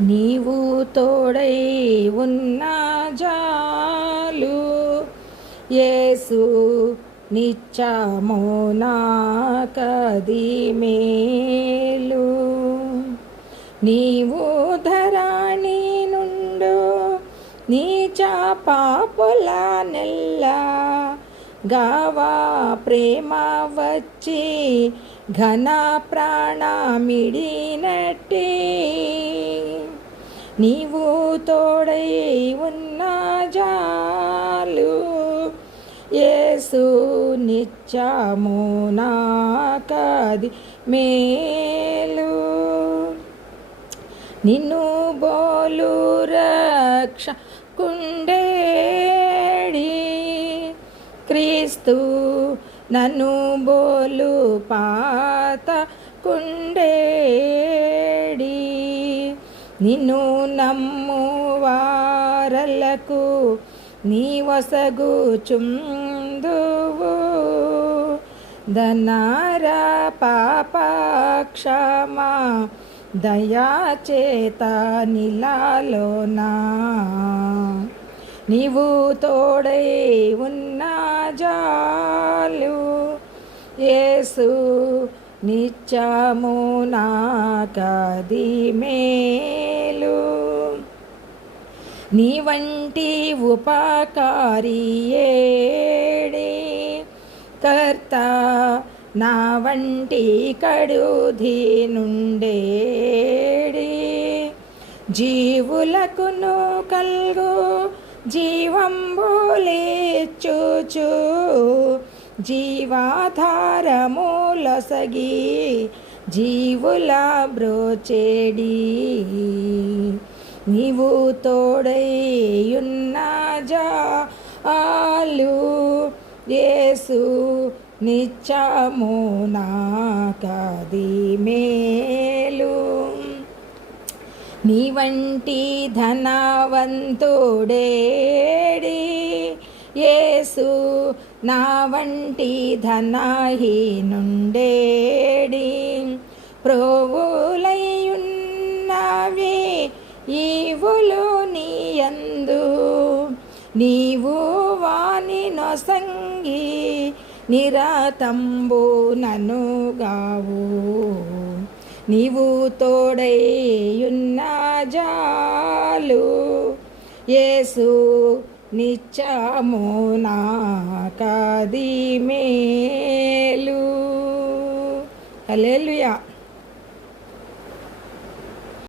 నీవు తోడై ఉన్నా జాలు యేసు నిత్యము నాకది మేలు. నీవు ధరణి నుండు నీచ పాపుల నెల్ల గావా ప్రేమ వచ్చి ఘన ప్రాణమిడినట్టి. నీవు తోడై ఉన్న జాలు యేసు నిత్యము నాకది మేలు. నిన్ను బోలు రక్షకుండేడి క్రీస్తు నన్ను బోలు పాత కుండేడి. నిన్ను నమ్ము వారలకు నీ వసగుచుందువు ధనార పాప క్షమా దయాచేత నిలాలోనా. నీవు తోడై ఉన్న జాలు యేసు నిత్యము నాకది మేలు. నీ వంటి ఉపకారి ఏడి కర్త నా వంటి కడుధి నుండేడి. జీవులకును కల్గు జీవంబులిచ్చుచు జీవాధారములొసగి జీవుల బ్రోచేడి. నీవు తోడై ఉన్న జాలు యేసు నిత్యము నాకది మేలు. నీ వంటి ధనవంతుడేడి యేసు నా వంటి ధనహీనుండేడి. ప్రోవులయున్నవి ఈవులు నీయందు నీవు వాని నొసంగి నిరాతంబు ననుగావు. నీవు తోడై ఉన్న జాలు యేసు నిత్యము నాకది మేలు. హల్లెలూయా.